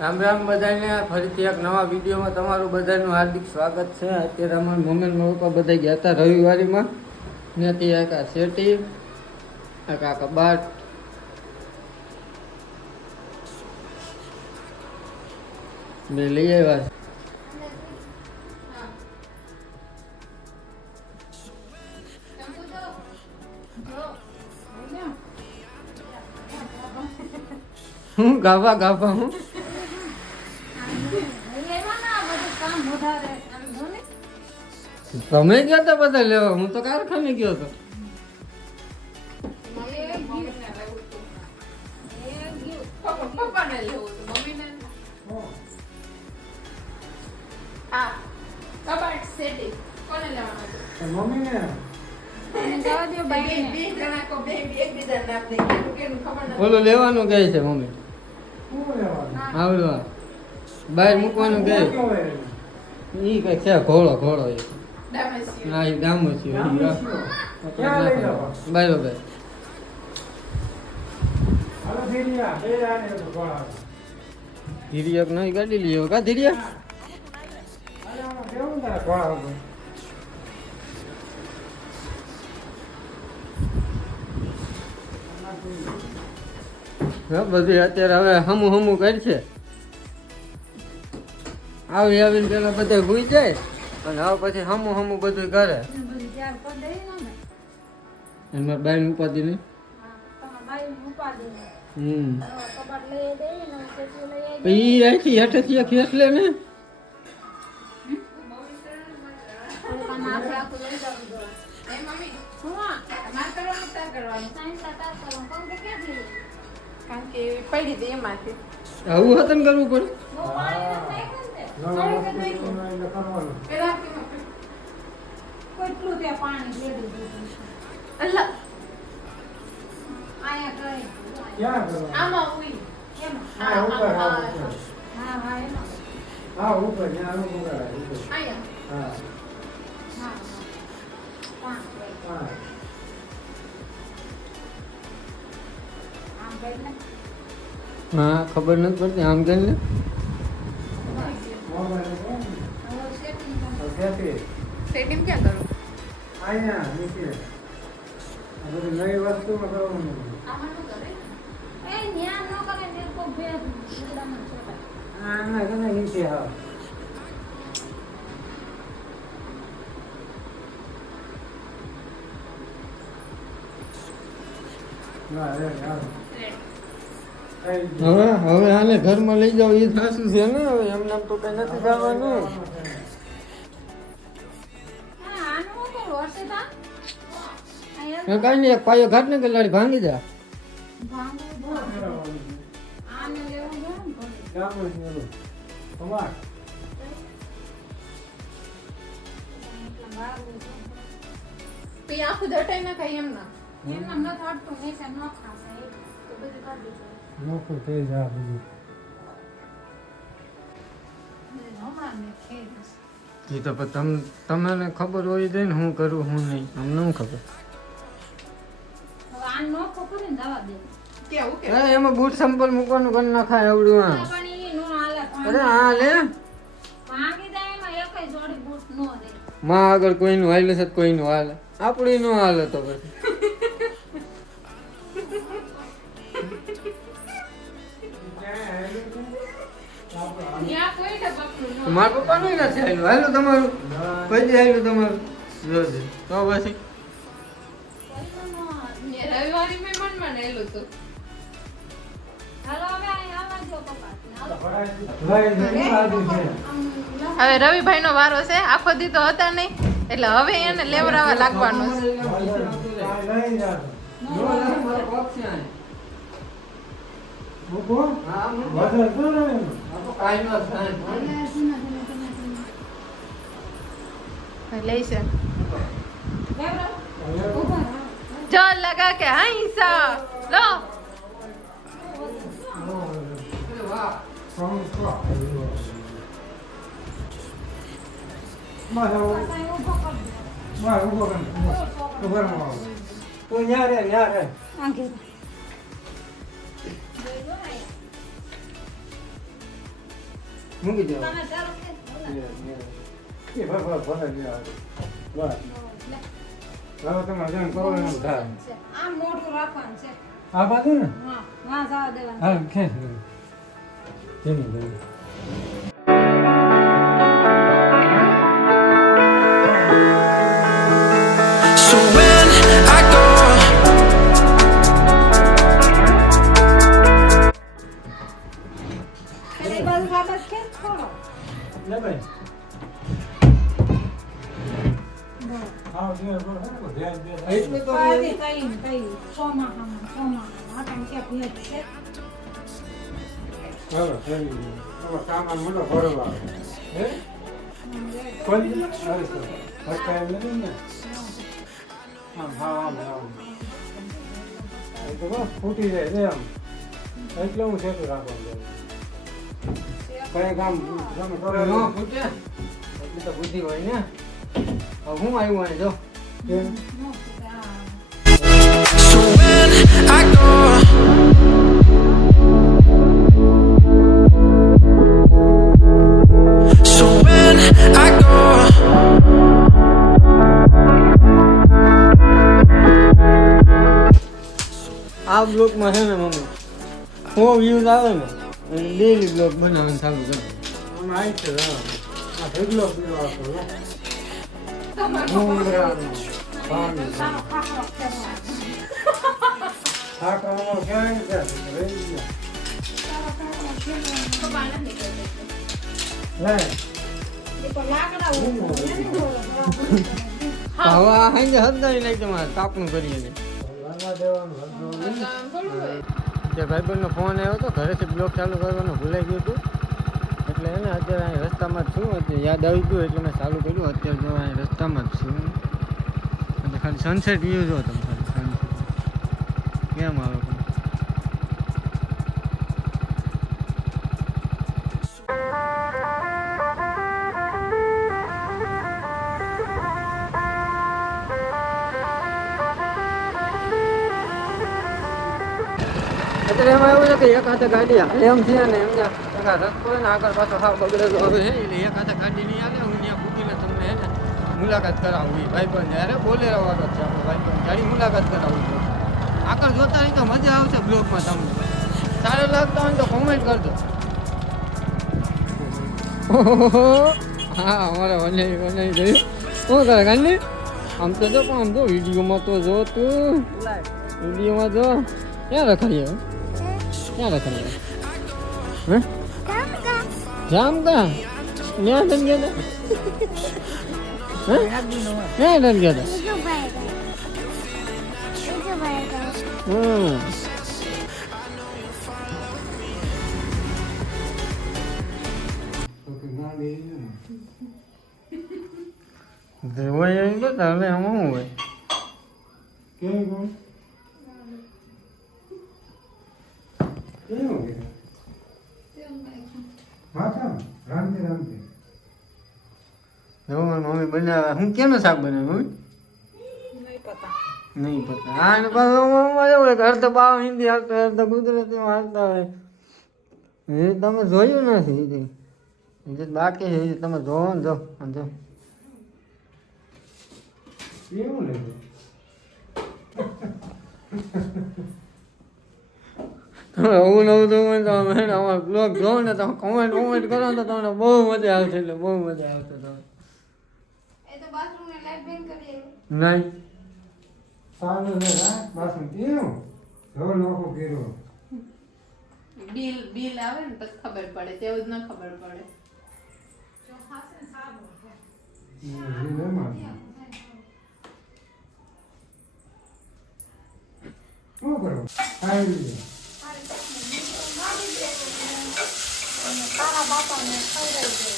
રામ રામ બધાને ફરીથી એક નવા વિડીયોમાં તમારું બધાનું હાર્દિક સ્વાગત છે. અત્યારે અમારા મમ્મી ને પપ્પા બધા ગયા હતા રવિવારીમાં ત્યાંથી એક આ શેટી એક આ કબાટ બે લઈ આવ્યા છે. હું ગાવા ગાવા હું તમે ગયા હતા બધા લેવા, હું તો કારખાને ગયો હતો. ઓલું લેવાનું કહે છે મમ્મી, આવડવા બહાર મૂકવાનું કહે ઈ કઈક છે ઘોડો ઘોડો એ હા એ ડામો છે બરાબર. ધીરિયક નહીં ગાડી લઈ કા ધીરિયક બધી અત્યારે હવે હમું હમું કરશે. આવી આવીને પેલા બધા ભૂઈ જાય અને હવે પછી હમું હમું બધું કરે. એમાં બાઈ ઉપાધિ નહીં. ઈ આખી હેઠેથી ખેસ લે ને આવું હતન કરવું પડે. હા ખબર નથી પડતી આમ કે ને સેટિંગ ક્યાં કરું? નવી વસ્તુમાં કરવાનું નીચે હા હવે આને ઘરમાં લઈ જાવ એ સાસુ છે ને. હવે એમને તો કઈ નથી જવાનું. કઈ નઈ એક પાયો ઘાટ ને ગલાડી ભાંગી જા. આખું દટાઈ ના ખાઈ એમ ના નોખું થઈ જા બધું. એ તો તમને ખબર હોય છે ને હું કરું હું નહીં, અમને શું ખબર. એમાં બૂટ સંપલ મૂકવાનું કરી નાખાય આવડું. અરે હા લે માં આગળ કોઈનું હાલે છે કોઈનું હાલે આપણું નો હાલે તો પછી મારા પપ્પા નું નથી આવેલું. હાલો તમારું પછી આવેલું તમારું જોજે તો પછી રવિવારી મહેમાન માં રહેલું હતું. હવે રવિભાઈ નો વારો છે. આખો દી તો હતા નહીં એટલે હવે એને લેવરાવા લાગવાનું છે. જો લગા કે હૈસા લો તો ન્યા રે મૂકી દો તમે ચાલો કે એ ભલે ભલે લે આવે. બસ હવે તમારે જેમ કરો એમ થાય. આમ મોઢું રાખવાનું છે આ બાજુ ને હા ના જવા દેવાનું હા ખેંચ ધીમે ધીમે. So when I go, પેલી બાજુ બાબત છે થોડો લે ભાઈ બરાબર. આવ ધીમે બોલ હે ધ્યાન દે. એટલે તો કઈ ચોમાહામાં આટમ કે ભેજ છે ચાલો થઈ ગયું. હવે સામાન મોટો ભરવા હે કોઈ અરે સર હટકાય નથી ને આમ આમ એ તો બસ ફૂટી જાય રે આમ એટલે હું સેટું રાખવાનું કઈ કામ તમે કરો ન ફૂટે એટલી તો બુદ્ધિ હોય ને હવે હું આવ્યું અહીં જો કેમ? so when I go, so when I go, આ બ્લોગમાં છે ને મમ્મી 100 વ્યૂઝ આવે ને એટલે ડેલી બ્લોગ બનાવવાનું ચાલુ કરી આમ આવી છે આ ઢગલો પીવો આપો થાકવાનો ક્યાંય નથી રહી ગયા લે લાકડા ઉપર હવે આ સાંજે હદાઈ નાખી તમારે તાપણું કરીએ ને રવા દેવાનું જે ભાઈબંધનો ફોન આવ્યો હતો ઘરેથી બ્લોગ ચાલુ કરવાનું ભૂલાઈ ગયું હતું એટલે એને અત્યારે અહીં રસ્તામાં જ છું એટલે યાદ આવી ગયું એટલે મેં ચાલુ કર્યું અત્યારે જો અહીં રસ્તામાં જ છું એટલે ખાલી સનસેટ વ્યૂ જો તમે ખાલી સનસેટ કેમ આવે પણ અત્યારે એમાં એવું છે કે એક હાથે ગાડી હાલે એમ છે ને એમ ત્યાં રસ્તો હોય ને આગળ પાછો હાવ બગડેલો હવે છે એટલે એક હાથે ગાડી નહીં હાલે હું ત્યાં પૂછીને તમને હે ને મુલાકાત કરાવવી ભાઈબંધ અરે બોલેરો વાળો છે આપણો ભાઈબંધ ગાડી મુલાકાત કરાવવી છે આગળ જોતા રહી તો મજા આવશે બ્લોગમાં તમને સારો લાગતો હોય તો કોમેન્ટ કરજો હા અમારે બનાવી ગયું શું કરે ગાંધી આમ તો જો પણ આમ જો વિડીયોમાં તો જો તું વિડીયોમાં જો ક્યાં રખાઈએ ક્યાં રખાઈએ હે જામ કા ક્યાં ડન ગયા હતા ક્યાં ડન ગયા હતા હોય એમ તો તારે આમાં શું હોય કેમ કોણ કેવું માથા રામતે રામતે જો મારી મમ્મી બનાવે હું કેનું શાક બનાવ્યું મમ્મી નહીં પતા નહીં પતા હા ને પાછું અમારે એવું કે અર્ધ બાવ હિન્દી હાલતા અર્ધ ગુજરાતી હાલતા હોય એ તમે જોયું નથી એ બાકી છે એ તમે જોવો ને જો જો કેવું લાગે તમે આવું નવું જોવું તો અમે અમારો બ્લોગ જોવો ને તમે કોમેન્ટ કરો તો તમને બહુ મજા આવશે એટલે બહુ મજા આવશે તમે એ તો બાથરૂમ ને લાઈટ બંધ કરી નહીં સારું ને રાત પાછું કેવું જો લોકો કર્યો બિલ આવે ને પછી ખબર પડે તેવું જ ન ખબર પડે શું કરો આવી તારા બાપાને ખવડાવી દે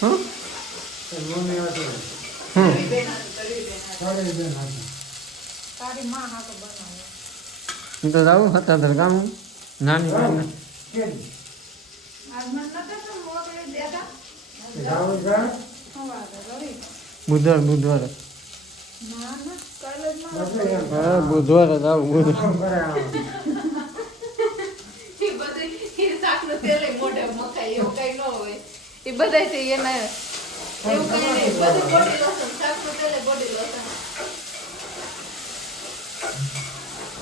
હા મમ્મી હતો તારી માં હાથો બનાવે હું તો જાઉં હતા ગામ નાની ગામને કેમ આજ મને નતા તો મોકલી દેતા જાવ જા સવારે રવિ બુધવારે ના ના કાલે જ માં બસ એમ હા બુધવારે જાઉં બુધવારે કામ કરે આમ એવું કઈ ન હોય એ બધાય છે એના એવું કઈ નહીં બધું બોડી લોશન સાફનું તેલ બોડી લોશન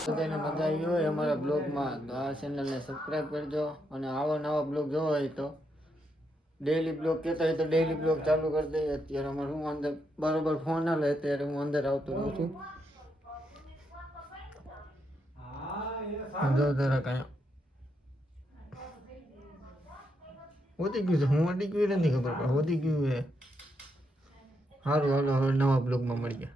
બધાને મજા આવી હોય અમારા બ્લોગમાં તો આ ચેનલને સબસ્ક્રાઈબ કરજો અને આવા નવા બ્લોગ જોવો હોય તો ડેઈલી બ્લોગ કહેતા હોય તો ડેઈલી બ્લોગ ચાલુ કરી દઈએ. અત્યારે અમારે હું અંદર બરોબર ફોન ના લે ત્યારે હું અંદર આવતો રહું છું. જો જરા કાંઈ વધી ગયું છે. હું વધી ગયું નથી ખબર પણ વધી ગયું છે. સારું હાલો હવે નવા બ્લોગમાં મળીએ.